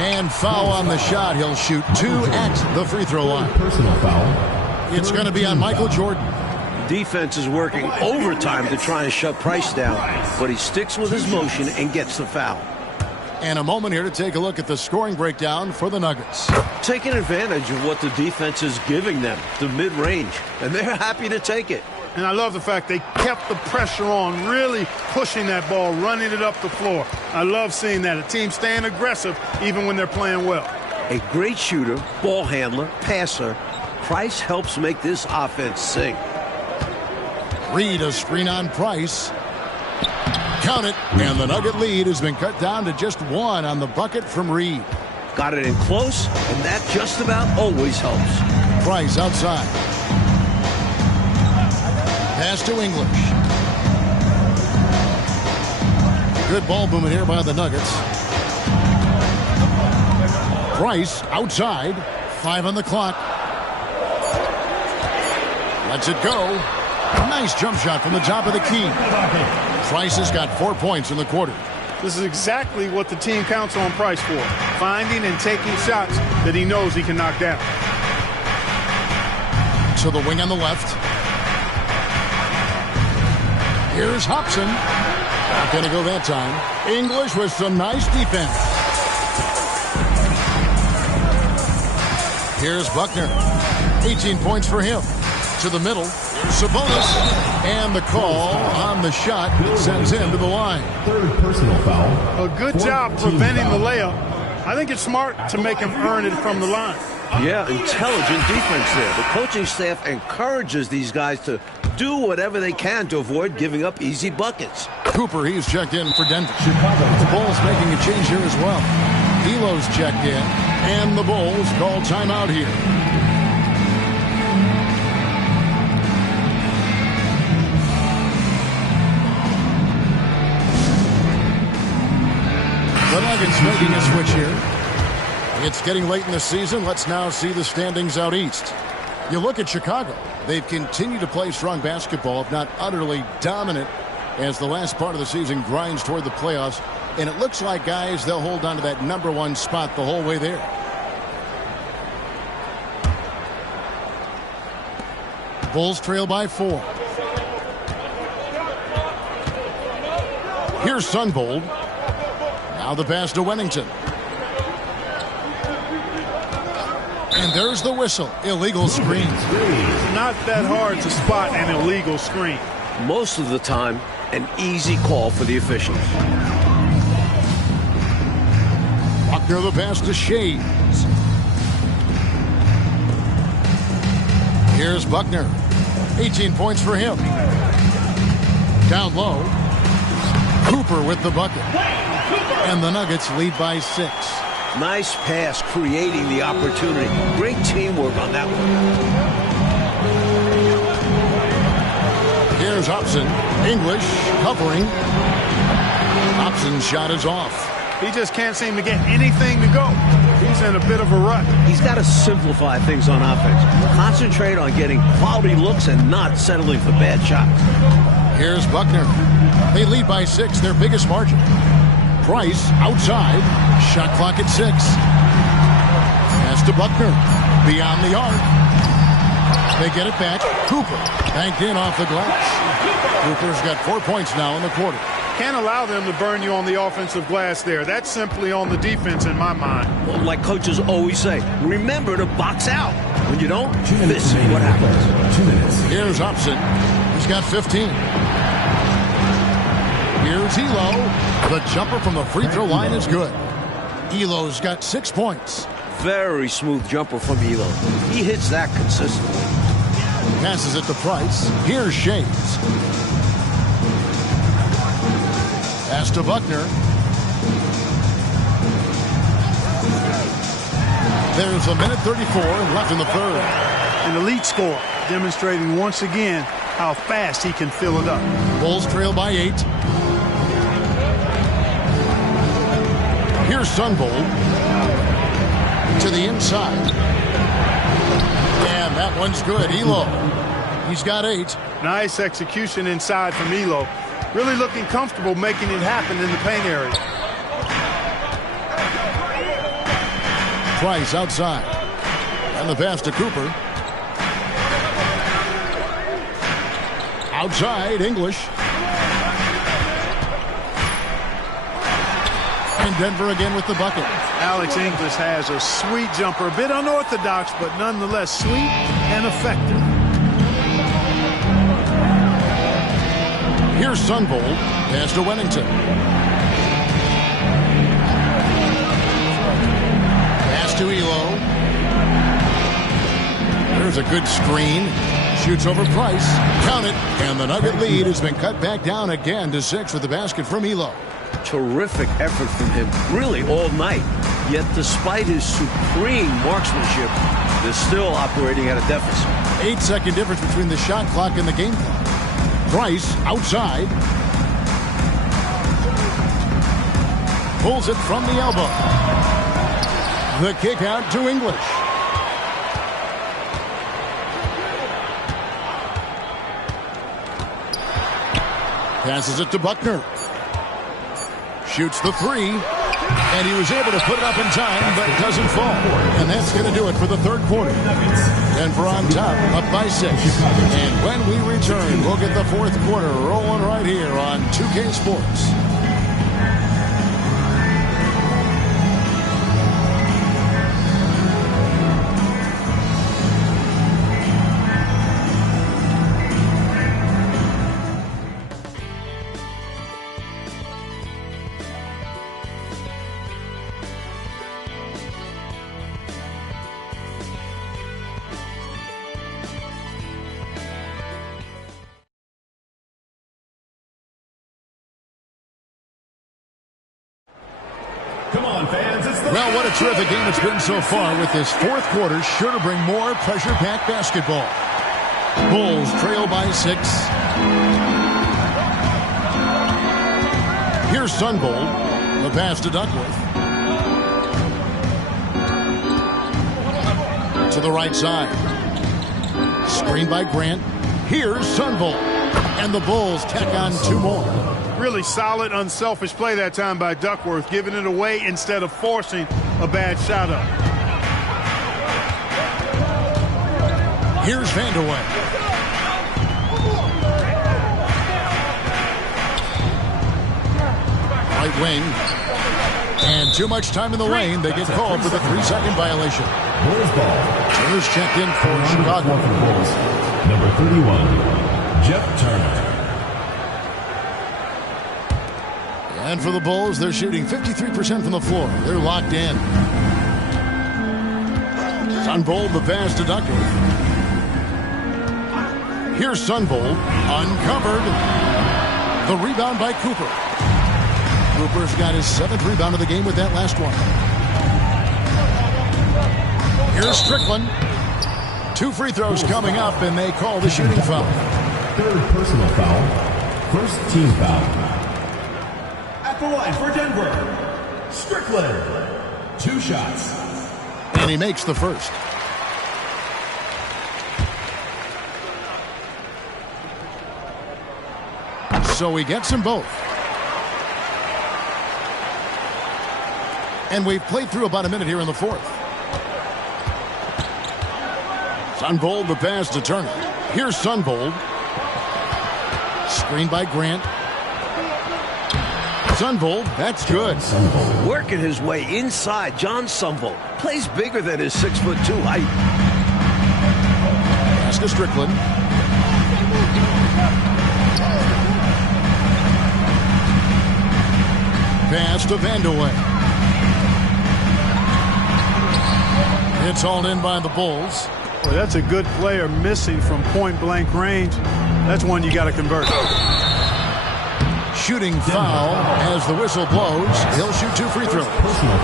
And foul on the shot. He'll shoot 2 at the free throw line. Personal foul. It's going to be on Michael Jordan. Defense is working overtime to try and shut Price down, but he sticks with his motion and gets the foul. And a moment here to take a look at the scoring breakdown for the Nuggets. Taking advantage of what the defense is giving them, the mid-range, and they're happy to take it. And I love the fact they kept the pressure on, really pushing that ball, running it up the floor. I love seeing that. A team staying aggressive even when they're playing well. A great shooter, ball handler, passer. Price helps make this offense sing. Reed a screen on Price. Count it. And the Nugget lead has been cut down to just 1 on the bucket from Reed. Got it in close, and that just about always helps. Price outside. Pass to English. Good ball movement here by the Nuggets. Price outside. 5 on the clock. Lets it go. Nice jump shot from the top of the key. Price has got 4 points in the quarter. This is exactly what the team counts on Price for. Finding and taking shots that he knows he can knock down. To the wing on the left. Here's Hopson. Not going to go that time. English with some nice defense. Here's Buckner. 18 points for him. To the middle. Sabonis. And the call on the shot that sends him to the line. Third personal foul. A good job preventing the layup. I think it's smart to make him earn it from the line. Yeah, intelligent defense there. The coaching staff encourages these guys to do whatever they can to avoid giving up easy buckets. Cooper, he's checked in for Denver. The Bulls making a change here as well. Elo's checked in, and the Bulls call timeout here. The Nuggets making a switch here. It's getting late in the season. Let's now see the standings out east. You look at Chicago. They've continued to play strong basketball, if not utterly dominant, as the last part of the season grinds toward the playoffs. And it looks like, guys, they'll hold on to that #1 spot the whole way there. Bulls trail by 4. Here's Sunbold. Now the pass to Wennington. And there's the whistle. Illegal screen. It's not that hard to spot an illegal screen. Most of the time, an easy call for the officials. Buckner the pass to Shades. Here's Buckner. 18 points for him. Down low. Cooper with the bucket. And the Nuggets lead by 6. Nice pass, creating the opportunity. Great teamwork on that one. Here's Hopson. English covering. Hopson's shot is off. He just can't seem to get anything to go. He's in a bit of a rut. He's got to simplify things on offense. Concentrate on getting quality looks and not settling for bad shots. Here's Buckner. They lead by 6, their biggest margin. Price outside. Shot clock at 6. Pass to Buckner. Beyond the arc. They get it back. Cooper banked in off the glass. Cooper's got 4 points now in the quarter. Can't allow them to burn you on the offensive glass there. That's simply on the defense in my mind. Well, like coaches always say, remember to box out. When you don't, this is what happens. 2 minutes. Here's Hopson. He's got 15. Here's Elo. The jumper from the free throw line is good. Elo's got 6 points. Very smooth jumper from Elo. He hits that consistently. Passes it to Price. Here's Shades. Pass to Buckner. There's a minute 34 left in the third. An elite score, demonstrating once again how fast he can fill it up. Bulls trail by 8. Here's Sunbolt to the inside. And that one's good. Elo. He's got 8. Nice execution inside from Elo. Really looking comfortable making it happen in the paint area. Price outside. And the pass to Cooper. Outside, English. And Denver again with the bucket. Alex English has a sweet jumper. A bit unorthodox, but nonetheless sweet and effective. Here's Sunbolt. Pass to Wennington. Pass to Elo. There's a good screen. Shoots over Price. Count it. And the Nugget lead has been cut back down again to 6 with the basket from Elo. Terrific effort from him, really all night. Yet despite his supreme marksmanship, they're still operating at a deficit. 8-second difference between the shot clock and the game clock. Price outside. Pulls it from the elbow. The kick out to English. Passes it to Buckner. Shoots the 3. And he was able to put it up in time, but doesn't fall. And that's going to do it for the third quarter. Denver on top, up by 6. And when we return, we'll get the fourth quarter rolling right here on 2K Sports. Well, what a terrific game it's been so far, with this fourth quarter sure to bring more pressure-packed basketball. Bulls trail by 6. Here's Sunbolt. The pass to Duckworth. To the right side. Screen by Grant. Here's Sunbolt. And the Bulls tack on 2 more. Really solid, unselfish play that time by Duckworth, giving it away instead of forcing a bad shot up. Here's Vandeweghe. Right wing. And too much time in the lane. They get called for the 3-second violation. Bulls ball. Turner's checked in for Chicago. Bulls. Number 31, Jeff Turner. And for the Bulls, they're shooting 53% from the floor. They're locked in. Sunbolt, the pass to Duckworth. Here's Sunbolt, uncovered. The rebound by Cooper. Cooper's got his 7th rebound of the game with that last one. Here's Strickland. 2 free throws coming up, and they call the shooting foul. 3rd personal foul. 1st team foul. At the line for Denver, Strickland. 2 shots. And he makes the first. So he gets them both. And we've played through about a minute here in the fourth. Sunbolt, the pass to Turner. Here's Sunbolt. Screen by Grant. Sundvold, that's good. Working his way inside, John Sundvold plays bigger than his 6'2" height. Pass to Strickland. Pass to Vandeweghe. It's hauled in by the Bulls. Well, that's a good player missing from point-blank range. That's one you got to convert. Shooting foul as the whistle blows. He'll shoot 2 free throws.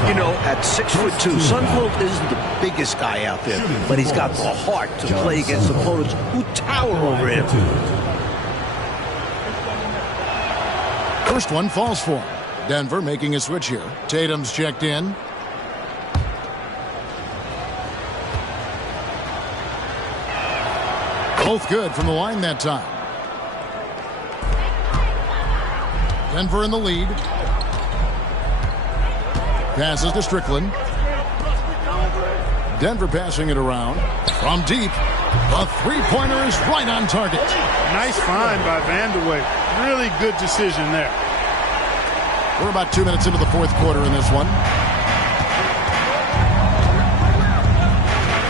You know, at 6'2", Sundvold isn't the biggest guy out there, but he's got the heart to play against opponents who tower over him. First one falls for him. Denver making a switch here. Tatum's checked in. Both good from the line that time. Denver in the lead. Passes to Strickland. Denver passing it around. From deep. A three-pointer is right on target. Nice find by Vandeweghe. Really good decision there. We're about 2 minutes into the fourth quarter in this one.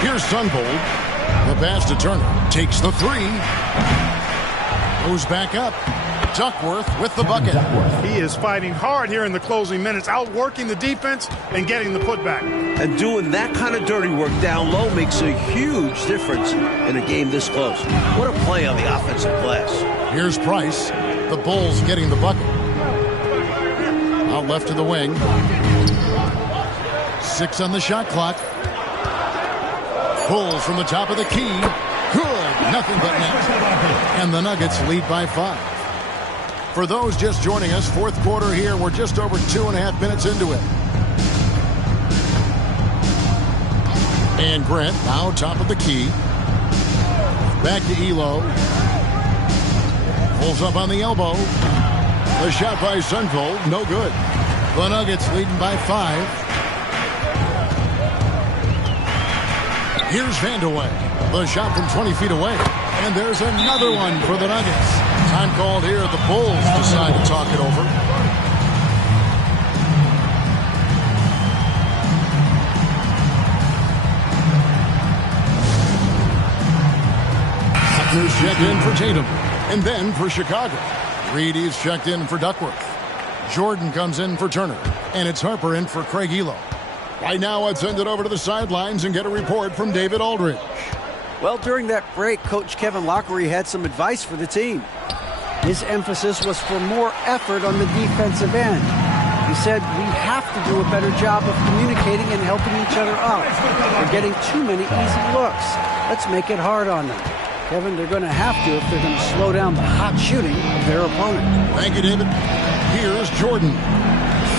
Here's Sundvold. The pass to Turner. Takes the three. Goes back up. Duckworth with the bucket. He is fighting hard here in the closing minutes, outworking the defense and getting the putback. And doing that kind of dirty work down low makes a huge difference in a game this close. What a play on the offensive glass. Here's Price. The Bulls getting the bucket. Out left to the wing. 6 on the shot clock. Bulls from the top of the key. Good. Nothing but net. And the Nuggets lead by 5. For those just joining us, fourth quarter here. We're just over 2.5 minutes into it. And Grant now top of the key. Back to Elo. Pulls up on the elbow. The shot by Sundvold, no good. The Nuggets leading by 5. Here's Vandeweghe. The shot from 20 feet away. And there's another one for the Nuggets. Time called here. The Bulls decide to talk it over. Buckner's checked in for Tatum. And then for Chicago. Reed checked in for Duckworth. Jordan comes in for Turner. And it's Harper in for Craig Elo. Right now, I'd send it over to the sidelines and get a report from David Aldridge. Well, during that break, Coach Kevin Lockery had some advice for the team. His emphasis was for more effort on the defensive end. He said, we have to do a better job of communicating and helping each other up. They're getting too many easy looks. Let's make it hard on them. Kevin, they're going to have to if they're going to slow down the hot shooting of their opponent. Thank you, David. Here's Jordan.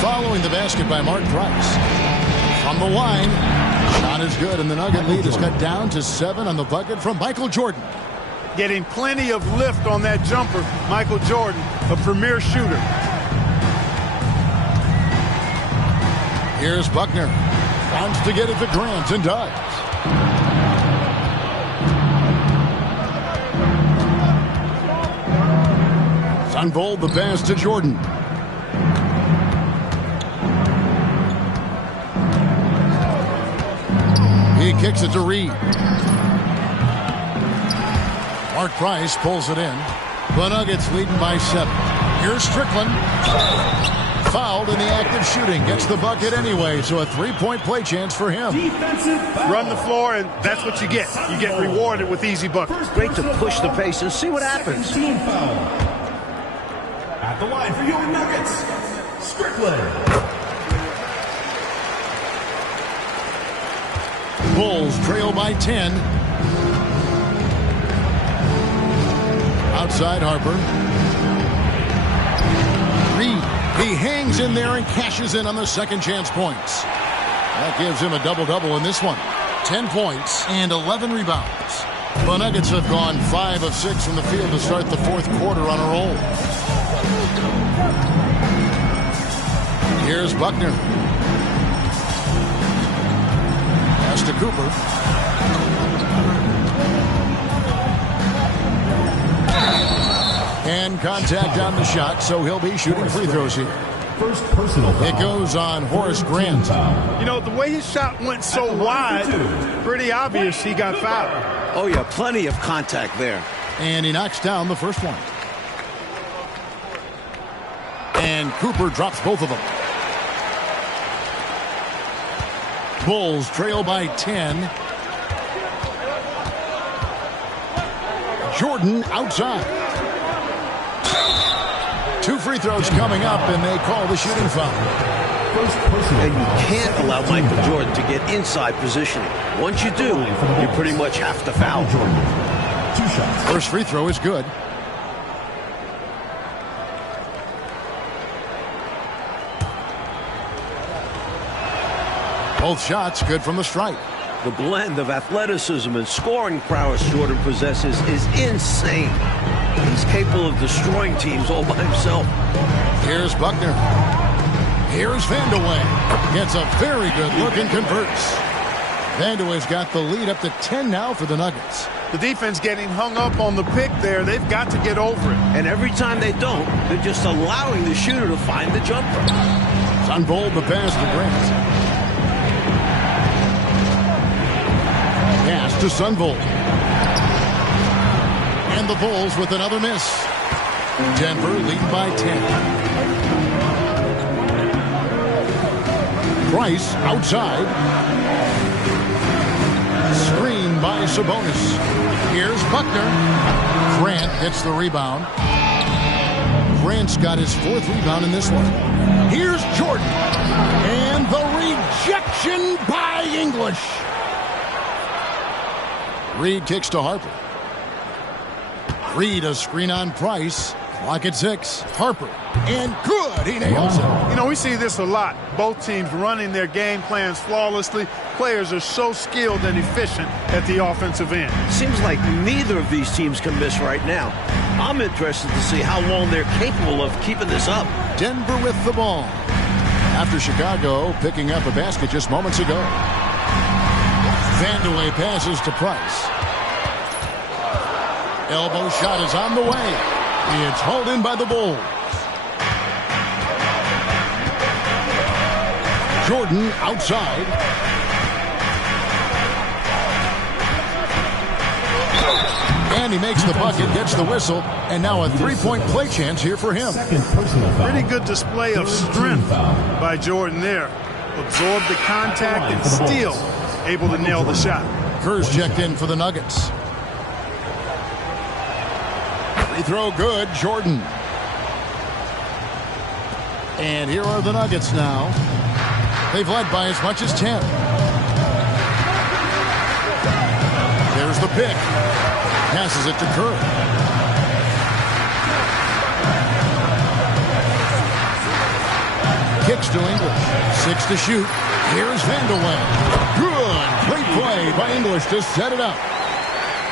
Following the basket by Mark Price. From the line. Shot is good, and the Nugget lead is cut down to 7 on the bucket from Michael Jordan. Getting plenty of lift on that jumper, Michael Jordan, a premier shooter. Here's Buckner. Wants to get it to Grant and does. Sundvold the pass to Jordan. He kicks it to Reed. Mark Price pulls it in. The Nuggets leading by 7. Here's Strickland. Fouled in the act of shooting. Gets the bucket anyway, so a three-point play chance for him. Run the floor, and that's what you get. You get rewarded with easy buckets. Great to push the pace and see what happens. Team foul. At the line for your Nuggets, Strickland. Bulls trail by 10. Outside Harper. Reed. He hangs in there and cashes in on the second chance points. That gives him a double-double in this one. 10 points and 11 rebounds. The Nuggets have gone 5 of 6 from the field to start the fourth quarter on a roll. Here's Buckner. Pass to Cooper. And contact on the shot, so he'll be shooting free throws here. First personal foul. It goes on Horace Grant. You know, the way his shot went so wide, pretty obvious he got fouled. Oh, yeah, plenty of contact there. And he knocks down the first one. And Cooper drops both of them. Bulls trail by 10. Jordan outside. 2 free throws coming up, and they call the shooting foul. And you can't allow Michael Jordan to get inside positioning. Once you do, you pretty much have to foul. 2 shots. First free throw is good. Both shots good from the stripe. The blend of athleticism and scoring prowess Jordan possesses is insane. He's capable of destroying teams all by himself. Here's Buckner. Here's Vandeweghe. Gets a very good look and converts. Vandeweghe's got the lead up to 10 now for the Nuggets. The defense getting hung up on the pick there. They've got to get over it. And every time they don't, they're just allowing the shooter to find the jumper. Sunvold the pass to Grant. Pass to Sunvold. And the Bulls with another miss. Denver leading by 10. Price outside. Screen by Sabonis. Here's Buckner. Grant gets the rebound. Grant's got his 4th rebound in this one. Here's Jordan. And the rejection by English. Reed kicks to Harper. Reed a screen on Price. Clock at 6. Harper. And good. He nails it. You know, we see this a lot. Both teams running their game plans flawlessly. Players are so skilled and efficient at the offensive end. Seems like neither of these teams can miss right now. I'm interested to see how long they're capable of keeping this up. Denver with the ball. After Chicago picking up a basket just moments ago. Vandeweghe passes to Price. Elbow shot is on the way. It's hauled in by the Bulls. Jordan outside. And he makes the bucket, gets the whistle, and now a 3-point play chance here for him. Second personal foul. Pretty good display of strength by Jordan there. Absorbed the contact and still able to nail the shot. Kerr's checked in for the Nuggets. Free throw good, Jordan. And here are the Nuggets now. They've led by as much as 10. There's the pick. Passes it to Kerr. Kicks to English. 6 to shoot. Here's Vandeweghe. Good. Great play by English to set it up.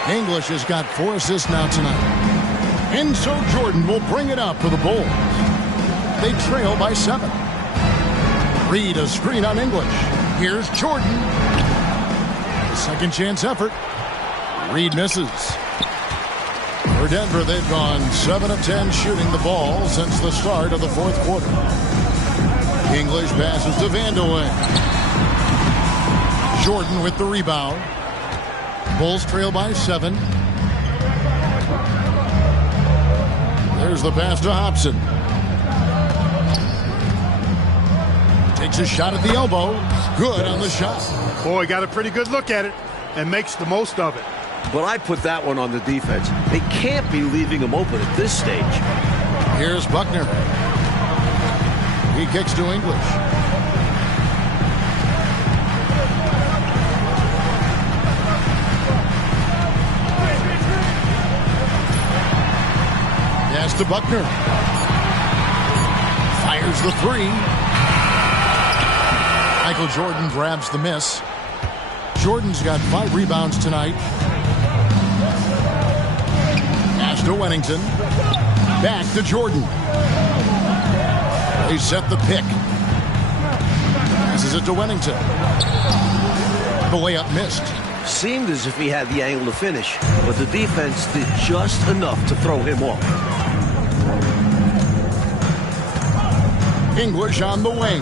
English has got 4 assists now tonight. And so Jordan will bring it up for the Bulls. They trail by 7. Reed a screen on English. Here's Jordan. A second chance effort. Reed misses. For Denver, they've gone 7 of 10 shooting the ball since the start of the 4th quarter. English passes to Vandeweghe. Jordan with the rebound. Bulls trail by 7. There's the pass to Hopson. Takes a shot at the elbow. Good on the shot. Boy, got a pretty good look at it and makes the most of it. But I put that one on the defense. They can't be leaving him open at this stage. Here's Buckner. He kicks to English. Pass to Buckner. Fires the 3. Michael Jordan grabs the miss. Jordan's got 5 rebounds tonight. Pass to Wennington. Back to Jordan. They set the pick. Passes it to Wennington. The layup missed. Seemed as if he had the angle to finish, but the defense did just enough to throw him off. English on the wing.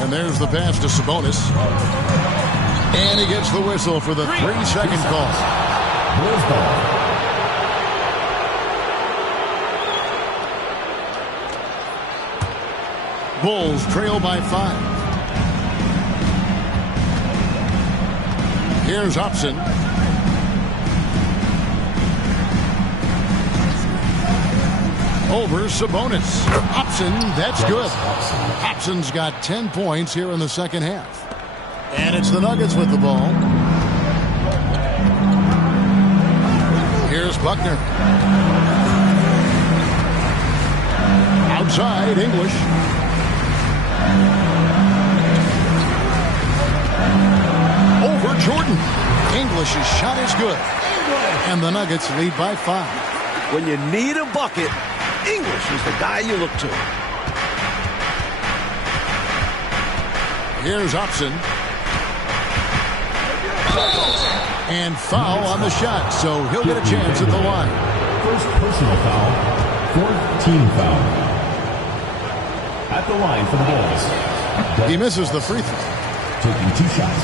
And there's the pass to Sabonis. And he gets the whistle for the 3-second call. Bulls trail by 5. Here's Hopson. Over Sabonis. Hopson, that's good. Hopson's got 10 points here in the second half. And it's the Nuggets with the ball. Here's Buckner. Outside, English. Over Jordan. English's shot is good. And the Nuggets lead by 5. When you need a bucket, English is the guy you look to. Here's Hopson. And foul on the shot, so he'll get a chance at the line. First personal foul, fourth team foul. At the line for the Bulls. He misses the free throw. Taking 2 shots.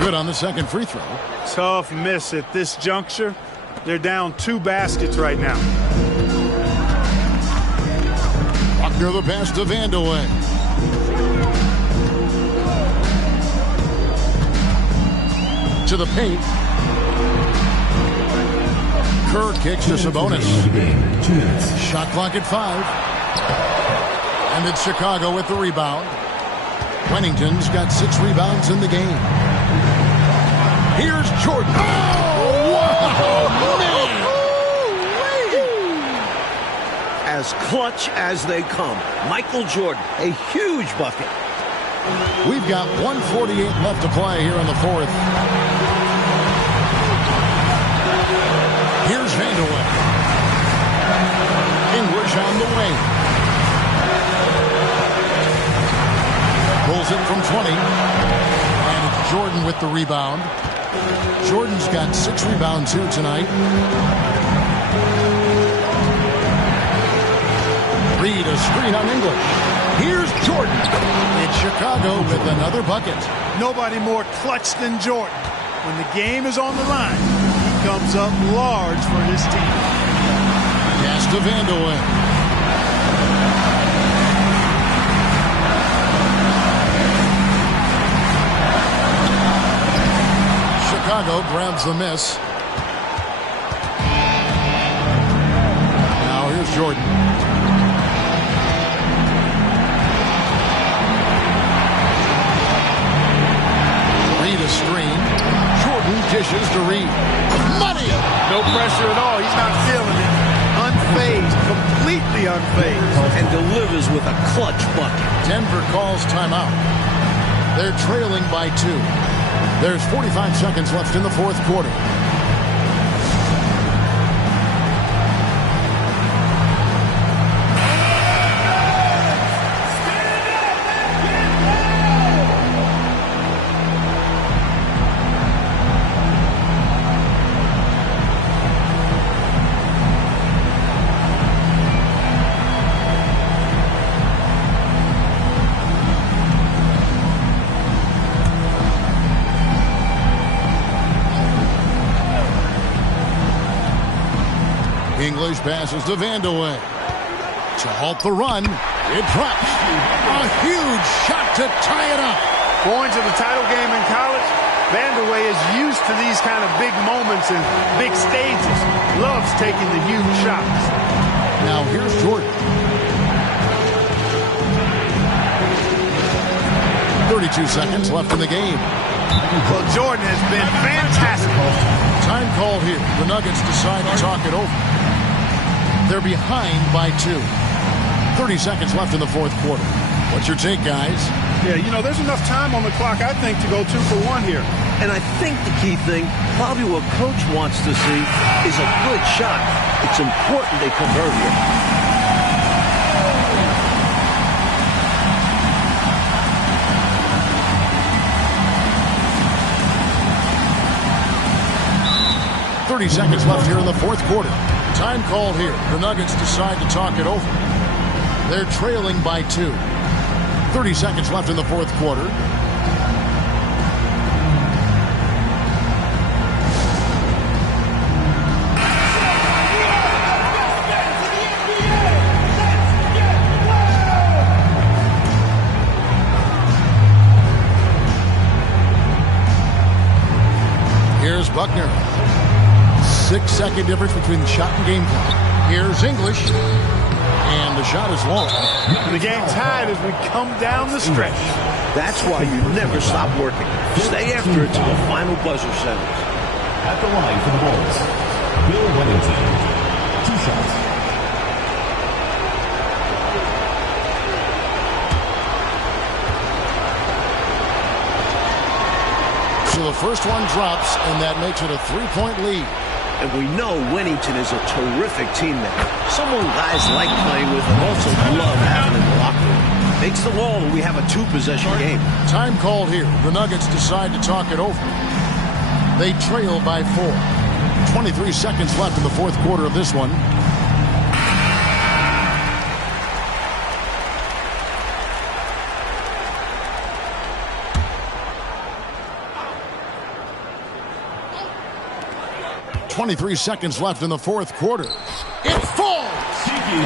Good on the second free throw. Tough miss at this juncture. They're down 2 baskets right now. Buckner the pass to Vandeweghe. To the paint. Kerr kicks to Sabonis. 2 minutes. Shot clock at 5. And it's Chicago with the rebound. Wennington's got 6 rebounds in the game. Here's Jordan. Oh, wow, man. As clutch as they come. Michael Jordan, a huge bucket. We've got 1:48 left to play here in the fourth. Here's Vandeweghe. English on the wing. Pulls it from 20. And it's Jordan with the rebound. Jordan's got 6 rebounds here tonight. Reed a screen on English. Here's Jordan. It's Chicago with another bucket. Nobody more clutch than Jordan. When the game is on the line, he comes up large for his team. Pass to Vandeweghe. Chicago grabs the miss. Now here's Jordan. Reed a screen. Jordan dishes to Reed. Money! No pressure at all. He's not feeling it. Unfazed. Completely unfazed. And delivers with a clutch bucket. Denver calls timeout. They're trailing by 2. There's 45 seconds left in the fourth quarter. English passes to Vandeweghe. To halt the run, it drops. A huge shot to tie it up. Going to the title game in college, Vandeweghe is used to these kind of big moments and big stages. Loves taking the huge shots. Now here's Jordan. 32 seconds left in the game. Well, Jordan has been fantastic. Time called here. The Nuggets decide to talk it over. They're behind by 2. 30 seconds left in the fourth quarter. What's your take, guys? Yeah, you know, there's enough time on the clock, I think, to go 2 for 1 here. And I think the key thing, probably what Coach wants to see, is a good shot. It's important they convert here. 30 seconds left here in the fourth quarter. Time called here. The Nuggets decide to talk it over. They're trailing by 2. 30 seconds left in the fourth quarter. Here's Buckner. 6-second difference between the shot and game clock. Here's English. And the shot is long. The game's tied as we come down the stretch. That's why you never stop working. Stay after it till the final buzzer sounds. At the line for the Bulls, Bill Wennington. 2 shots. So the first one drops, and that makes it a 3-point lead. And we know Wennington is a terrific teammate. Someone guys like playing with and also love having in the locker room. Makes the wall and we have a 2-possession game. Time called here. The Nuggets decide to talk it over. They trail by 4. 23 seconds left in the fourth quarter of this one. .23 seconds left in the fourth quarter. It falls!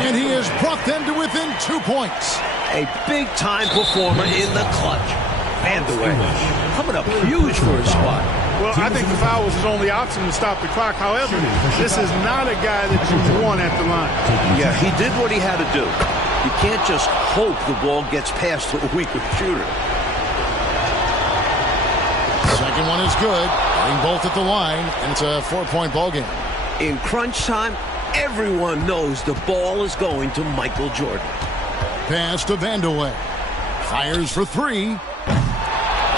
And he has brought them to within 2 points. A big-time performer in the clutch. Vandeweghe coming up huge for his spot. Well, I think the foul was his only option to stop the clock. However, this is not a guy that you want at the line. Yeah, he did what he had to do. You can't just hope the ball gets past to a weaker shooter. Second one is good. Getting both at the line, and it's a 4-point ball game. In crunch time, everyone knows the ball is going to Michael Jordan. Pass to Vandeweghe. Fires for 3.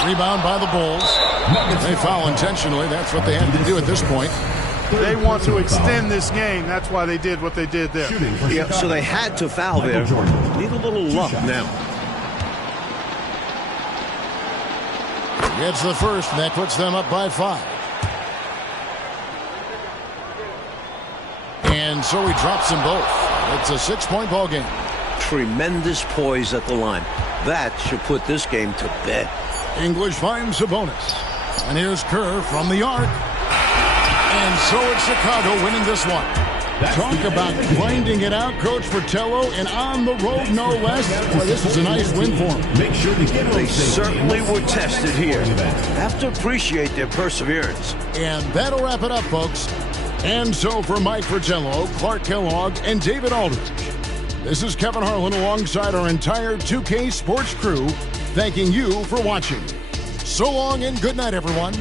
Rebound by the Bulls. They foul intentionally. That's what they had to do at this point. They want to extend this game. That's why they did what they did there. Yeah, so they had to foul there. Need a little luck now. Gets the first, and that puts them up by 5. And so he drops them both. It's a 6-point ball game. Tremendous poise at the line. That should put this game to bed. English finds a bonus. And here's Kerr from the arc. And so it's Chicago winning this one. Talk about grinding it out, Coach Fratello, and on the road, no less. Boy, this is a nice win for them. Make sure to get They certainly were tested here. Have to appreciate their perseverance. And that'll wrap it up, folks. And so for Mike Fratello, Clark Kellogg, and David Aldridge, this is Kevin Harlan alongside our entire 2K Sports crew, thanking you for watching. So long and good night, everyone.